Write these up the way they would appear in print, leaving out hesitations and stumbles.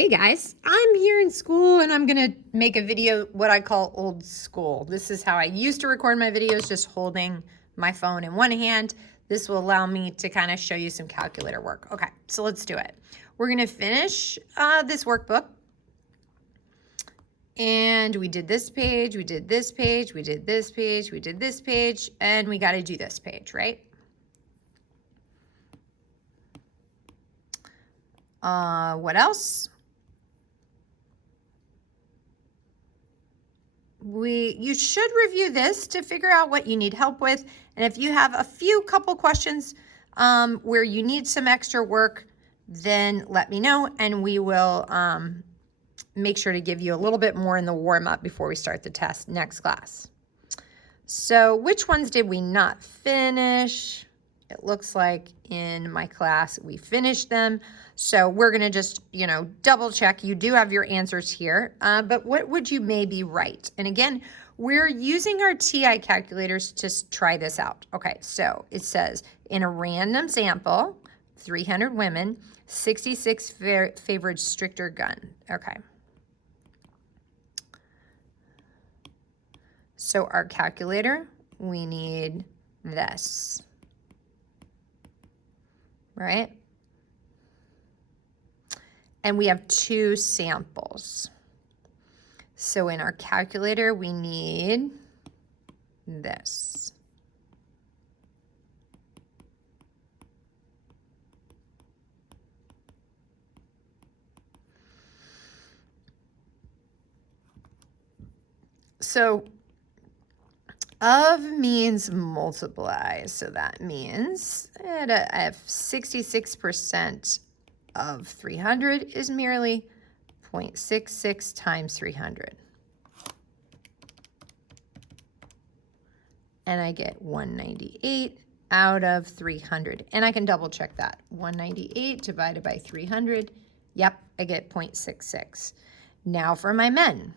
Hey guys, I'm here in school and I'm gonna make a video what I call old school. This is how I used to record my videos, just holding my phone in one hand. This will allow me to kind of show you some calculator work. Okay, so let's do it. We're gonna finish this workbook. And we did this page, we did this page, we did this page, we did this page, and we gotta do this page, right? What else? You should review this to figure out what you need help with. And if you have a couple questions where you need some extra work, then let me know and we will make sure to give you a little bit more in the warm-up before we start the test next class. So which ones did we not finish? It looks like in my class we finished them. So we're gonna just, double check. You do have your answers here, but what would you maybe write? And again, we're using our TI calculators to try this out. Okay, so it says in a random sample, 300 women, 66 favored stricter gun. Okay. So our calculator, we need this, right? And we have 2 samples. So in our calculator, we need this. So of means multiply. So that means I have 66% of 300 is merely 0.66 times 300. And I get 198 out of 300. And I can double check that. 198 divided by 300. Yep, I get 0.66. Now for my men.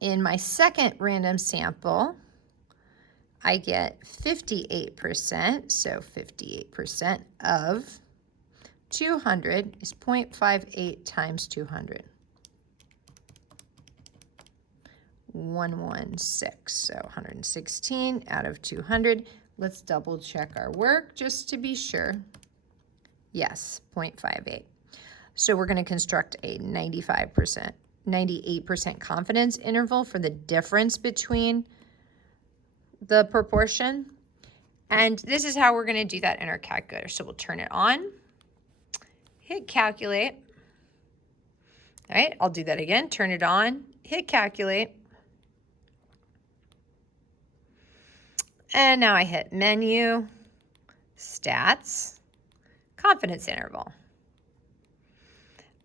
In my second random sample, I get 58%. So 58% of 200 is 0.58 times 200. 116, so 116 out of 200. Let's double check our work just to be sure. Yes, 0.58. So we're going to construct a 98% confidence interval for the difference between the proportion. And this is how we're going to do that in our calculator. So we'll turn it on. Hit calculate. All right, I'll do that again. Turn it on, hit calculate. And now I hit menu, stats, confidence interval.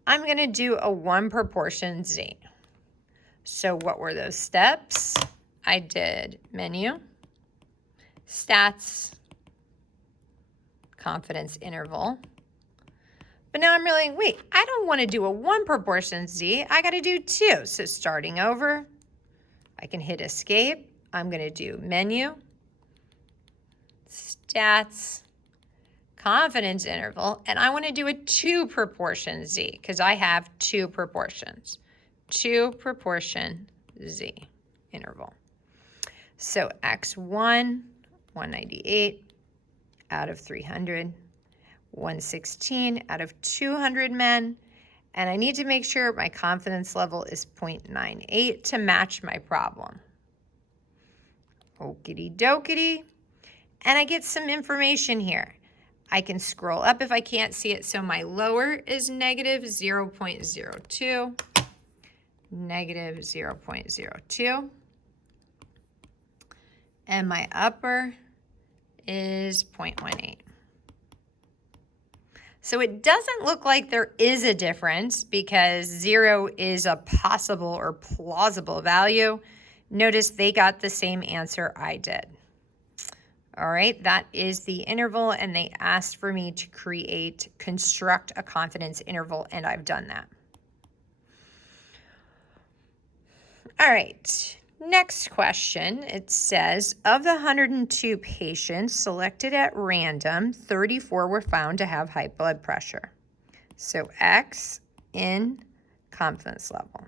I'm going to do a 1 proportion Z. So what were those steps? I did menu, stats, confidence interval. But now I'm really, wait, I don't want to do a 1 proportion Z. I got to do 2. So starting over, I can hit escape. I'm going to do menu, stats, confidence interval, and I want to do a 2 proportion Z because I have 2 proportions. 2 proportion Z interval. So X1, 198 out of 300. 116 out of 200 men, and I need to make sure my confidence level is 0.98 to match my problem. Okey dokey. And I get some information here. I can scroll up if I can't see it. So my lower is negative 0.02, negative 0.02, and my upper is 0.18. So it doesn't look like there is a difference because 0 is a possible or plausible value. Notice they got the same answer I did. All right, that is the interval, and they asked for me to construct a confidence interval, and I've done that. All right, next question. It says, of the 102 patients selected at random, 34 were found to have high blood pressure. So X in confidence level.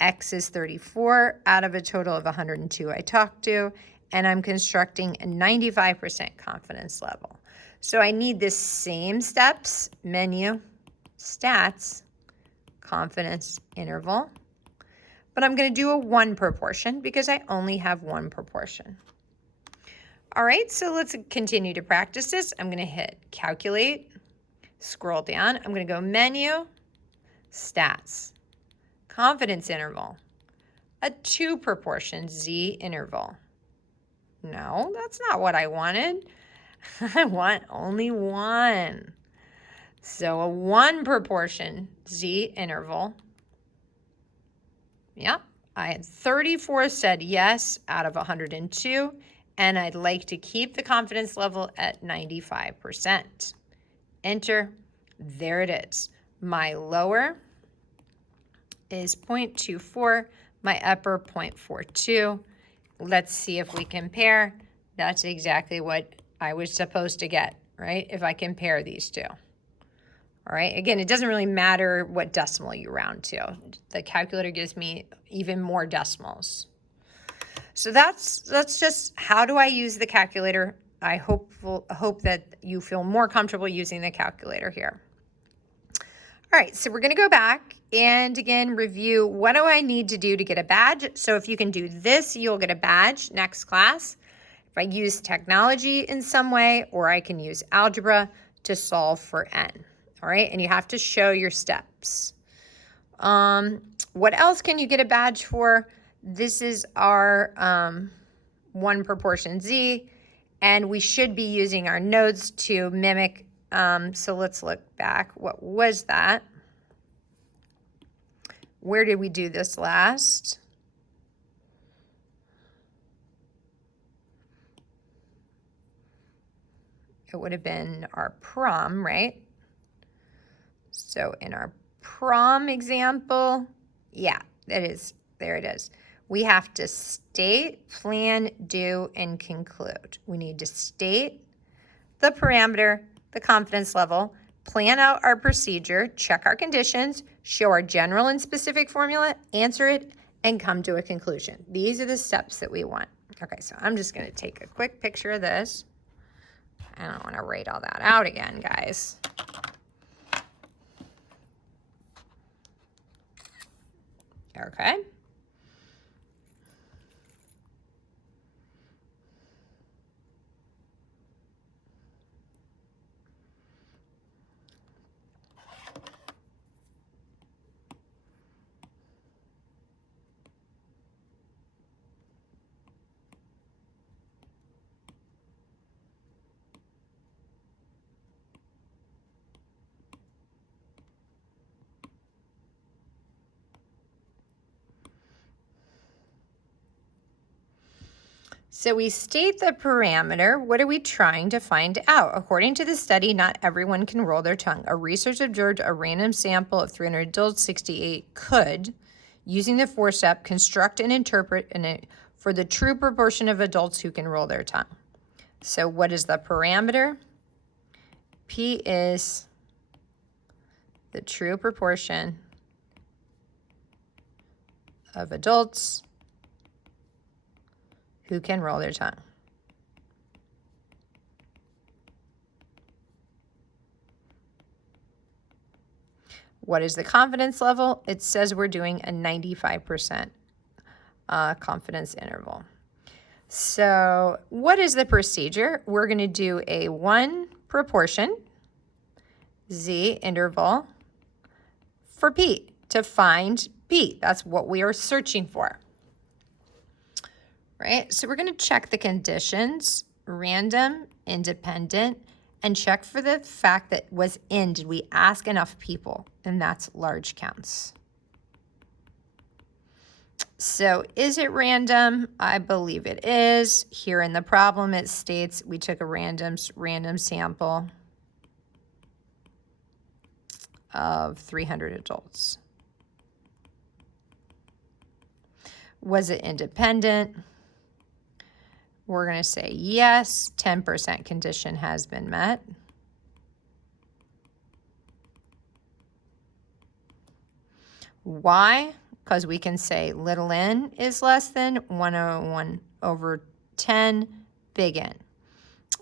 X is 34 out of a total of 102 I talked to, and I'm constructing a 95% confidence level. So I need the same steps, menu, stats, confidence interval, but I'm going to do a 1 proportion because I only have 1 proportion. All right, so let's continue to practice this. I'm going to hit calculate, scroll down. I'm going to go menu, stats, confidence interval, a 2 proportion Z interval. No, that's not what I wanted. I want only 1. So a 1 proportion Z interval. Yep, I had 34 said yes out of 102, and I'd like to keep the confidence level at 95%. Enter. There it is. My lower is 0.24, my upper 0.42. Let's see if we compare. That's exactly what I was supposed to get, right? If I compare these two. All right, again, it doesn't really matter what decimal you round to. The calculator gives me even more decimals. So that's just how do I use the calculator. I hope that you feel more comfortable using the calculator here. All right, so we're going to go back and again review what do I need to do to get a badge. So if you can do this, you'll get a badge next class. If I use technology in some way, or I can use algebra to solve for n. All right, and you have to show your steps. What else can you get a badge for? This is our 1 proportion Z, and we should be using our nodes to mimic. So let's look back. What was that? Where did we do this last? It would have been our prom, right? So in our prom example, yeah, it is. There it is. We have to state, plan, do, and conclude. We need to state the parameter, the confidence level, plan out our procedure, check our conditions, show our general and specific formula, answer it, and come to a conclusion. These are the steps that we want. Okay, so I'm just going to take a quick picture of this. I don't want to write all that out again, guys. Okay. So we state the parameter. What are we trying to find out? According to the study, not everyone can roll their tongue. A researcher observed a random sample of 300 adults, 68 could, using the 4-step, construct and interpret for the true proportion of adults who can roll their tongue. So what is the parameter? P is the true proportion of adults who can roll their tongue. What is the confidence level? It says we're doing a 95% confidence interval. So what is the procedure? We're going to do a 1 proportion Z interval for P to find P. That's what we are searching for. Right? So we're going to check the conditions, random, independent, and check for the fact that was in. Did we ask enough people? And that's large counts. So is it random? I believe it is. Here in the problem, it states we took a random sample of 300 adults. Was it independent? We're going to say yes, 10% condition has been met. Why? Because we can say little n is less than 1/10 big N.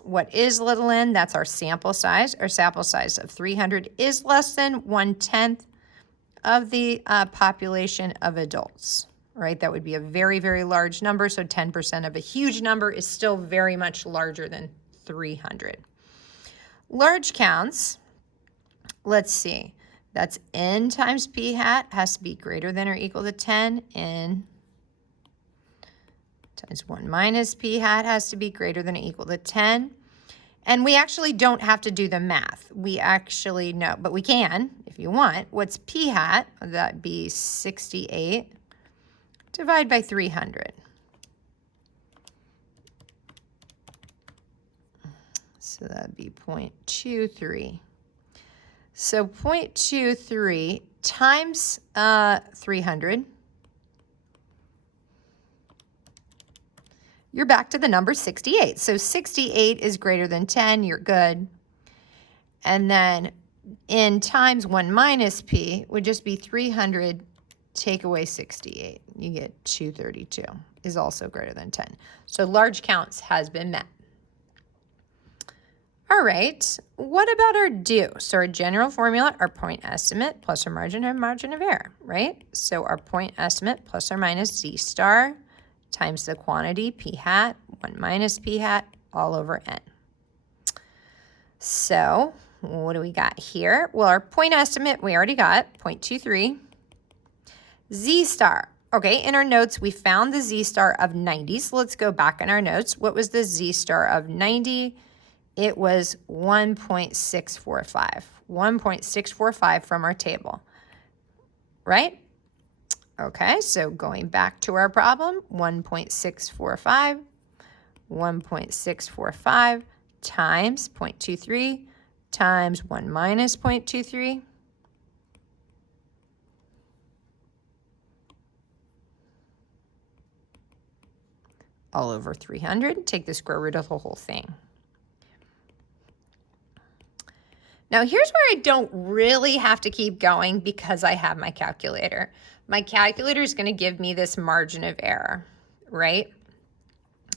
What is little n? That's our sample size. Our sample size of 300 is less than 1/10 of the population of adults, right? That would be a very, very large number. So 10% of a huge number is still very much larger than 300. Large counts, let's see. That's n times p hat has to be greater than or equal to 10. N times 1 minus p hat has to be greater than or equal to 10. And we actually don't have to do the math. We actually know, but we can if you want. What's p hat? That'd be 68 divided by 300. So that'd be 0.23. So 0.23 times 300, you're back to the number 68. So 68 is greater than 10, you're good. And then n times 1 minus p would just be 300, take away 68. You get 232 is also greater than 10. So large counts has been met. All right, what about our do? So our general formula, our point estimate plus our margin of error, right? So our point estimate plus or minus z star times the quantity p hat, 1 minus p hat, all over n. So what do we got here? Well, our point estimate, we already got 0.23. Z star. Okay, in our notes, we found the z star of 90. So let's go back in our notes. What was the z star of 90? It was 1.645. 1.645 from our table, right? Okay, so going back to our problem, 1.645, 1.645 times 0.23 times 1 minus 0.23. All over 300, take the square root of the whole thing. Now here's where I don't really have to keep going because I have my calculator. My calculator is going to give me this margin of error, right?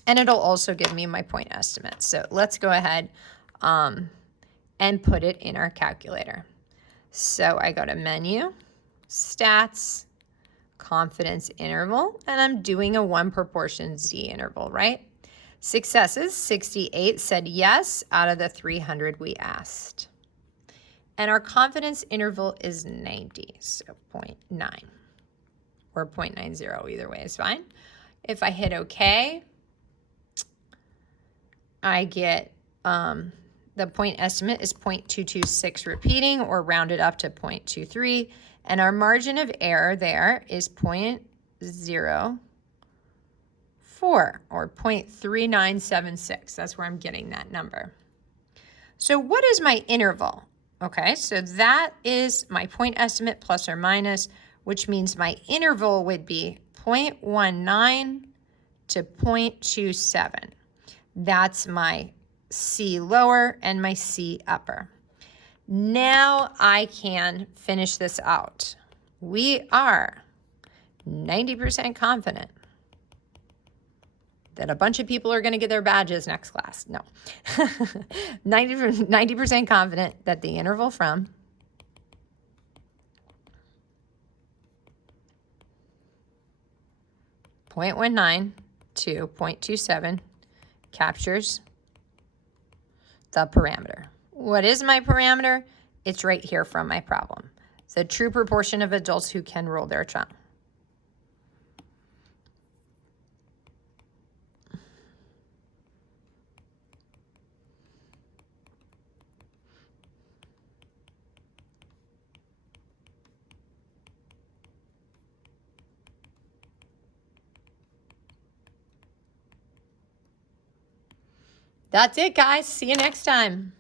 And it'll also give me my point estimate. So let's go ahead and put it in our calculator. So I go to Menu, Stats, Confidence Interval, and I'm doing a 1 proportion Z interval, right? Successes, 68 said yes out of the 300 we asked. And our confidence interval is 90, so 0.9 or 0.90, either way is fine. If I hit OK, I get the point estimate is 0.226 repeating or rounded up to 0.23. And our margin of error there is 0.04 or 0.3976. That's where I'm getting that number. So what is my interval? Okay, so that is my point estimate plus or minus, which means my interval would be 0.19 to 0.27. That's my C lower and my C upper. Now I can finish this out. We are 90% confident that a bunch of people are going to get their badges next class. No. 90% confident that the interval from .19 to 0.27 captures the parameter. What is my parameter? It's right here from my problem. The true proportion of adults who can roll their tongue. That's it, guys. See you next time.